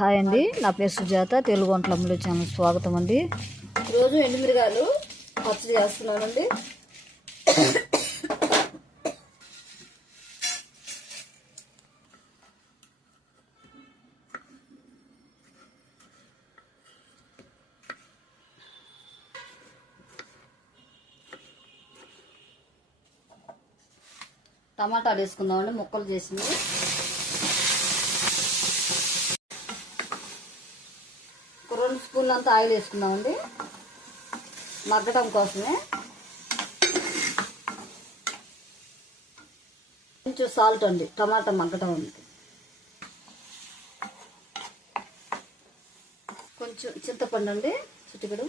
Hi అండి, నా పేరు సుజాత. తెలుగు వంటలమ్మలు ఛానల్ స్వాగతం అండి. రోజు ఎండుమిరగాయలు పచ్చడి చేస్తున్నానండి. టమాటాలు వేసుకుందామండి, ముక్కలు చేసింది. ఒక 2 స్పూన్లు అంతా ఆయిల్ వేసుకుందామండి, మగ్గటం కోసమే. కొంచెం సాల్ట్ అండి, టమాటా మగ్గటం అండి. కొంచెం చింతపండు అండి, చిటికెడు.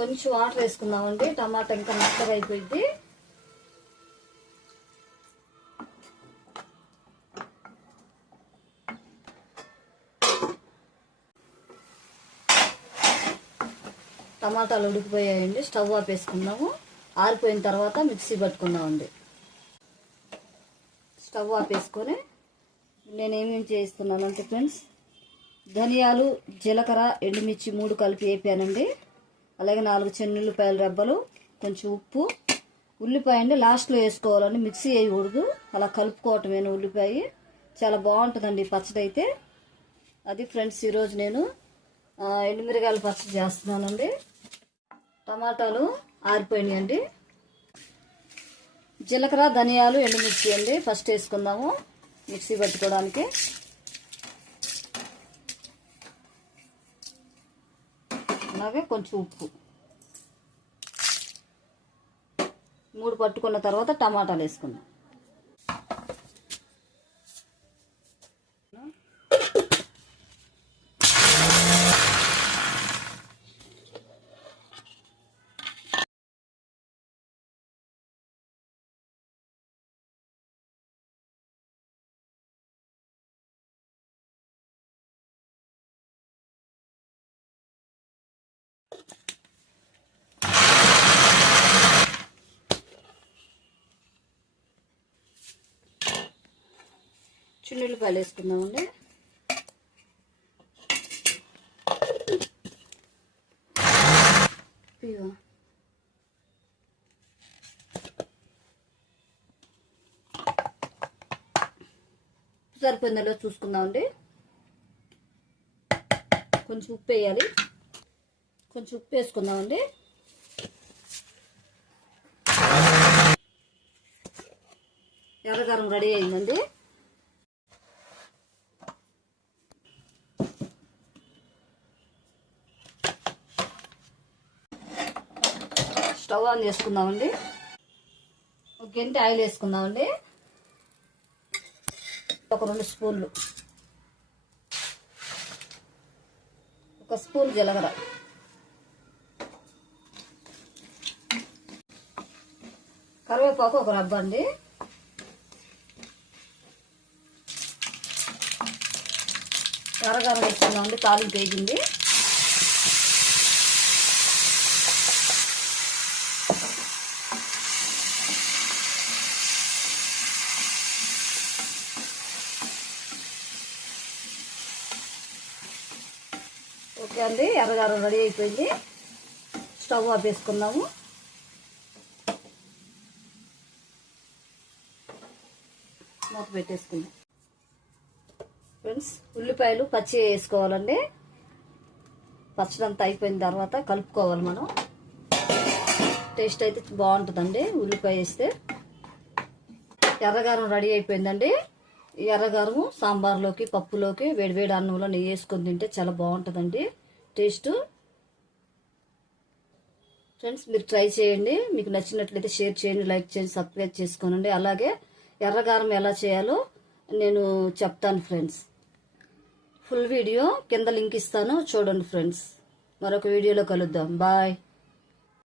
కొంచెం వాటర్ వేసుకుందామండి, టమాటా ఇంకా మెత్తగా అయిపోయింది. టమాటాలు ఉడికిపోయాయండి, స్టవ్ ఆపేసుకుందాము. ఆరిపోయిన తర్వాత మిక్సీ పట్టుకుందామండి. స్టవ్ ఆపేసుకొని నేనేమేమి చేస్తున్నానంటే ఫ్రెండ్స్, ధనియాలు, జీలకర్ర, ఎండుమిర్చి 3 కలిపి వేపానండి. అలాగే 4 చెన్నుల్లిపాయల రెబ్బలు, కొంచెం ఉప్పు. ఉల్లిపాయ అండి లాస్ట్లో వేసుకోవాలండి, మిక్సీ వేయకూడదు, అలా కలుపుకోవటమేనా. ఉల్లిపాయ చాలా బాగుంటుందండి పచ్చడి అయితే. అది ఫ్రెండ్స్, ఈరోజు నేను ఎండుమిరగాయల పచ్చడి చేస్తున్నానండి. టమాటాలు ఆరిపోయినాయండి. జీలకర్ర, ధనియాలు, ఎండుమిర్చి అండి ఫస్ట్ వేసుకుందాము మిక్సీ పట్టుకోవడానికి. అలాగే కొంచెం ఉప్పు. 3 పట్టుకున్న తర్వాత టమాటాలు వేసుకుందాం. చిన్నుల్లిపాయలు వేసుకుందామండి. సరిపోయిందో చూసుకుందామండి. కొంచెం ఉప్పు వేయాలి, కొంచెం ఉప్పు వేసుకుందామండి. ఎర్రకారం రెడీ అయిందండి. స్టవ్ ఆన్ చేసుకుందామండి. ఒక గంట ఆయిల్ వేసుకుందామండి. ఒక 2 స్పూన్లు, 1 స్పూన్ జీలకర్ర, కరివేపాకు 1 రబ్బ అండి. ఎర్రగారం వేసుకుందామండి, తాలింపు వేగింది. ఓకే అండి, ఎర్రగారం రెడీ అయిపోయింది. స్టవ్ ఆపేసుకుందాము. మూత పెట్టేసుకుందాం. ఫ్రెండ్స్, ఉల్లిపాయలు పచ్చి వేసుకోవాలండి. పచ్చడి అంతా అయిపోయిన తర్వాత కలుపుకోవాలి మనం. టేస్ట్ అయితే బాగుంటుందండి ఉల్లిపాయ వేస్తే. ఎర్రగారం రెడీ అయిపోయిందండి. ఈ ఎర్రగారము సాంబార్లోకి, పప్పులోకి, వేడివేడి అన్నంలో నెయ్యి వేసుకొని తింటే చాలా బాగుంటుందండి టేస్ట్. ఫ్రెండ్స్, మీరు ట్రై చేయండి. మీకు నచ్చినట్లయితే షేర్ చేయండి, లైక్ చేయండి, సబ్స్క్రైబ్ చేసుకోనండి. అలాగే ఎర్రగారం ఎలా చేయాలో నేను చెప్తాను ఫ్రెండ్స్. ఫుల్ వీడియో కింద లింక్ ఇస్తాను, చూడండి ఫ్రెండ్స్. మరొక వీడియోలో కలుద్దాం. బాయ్.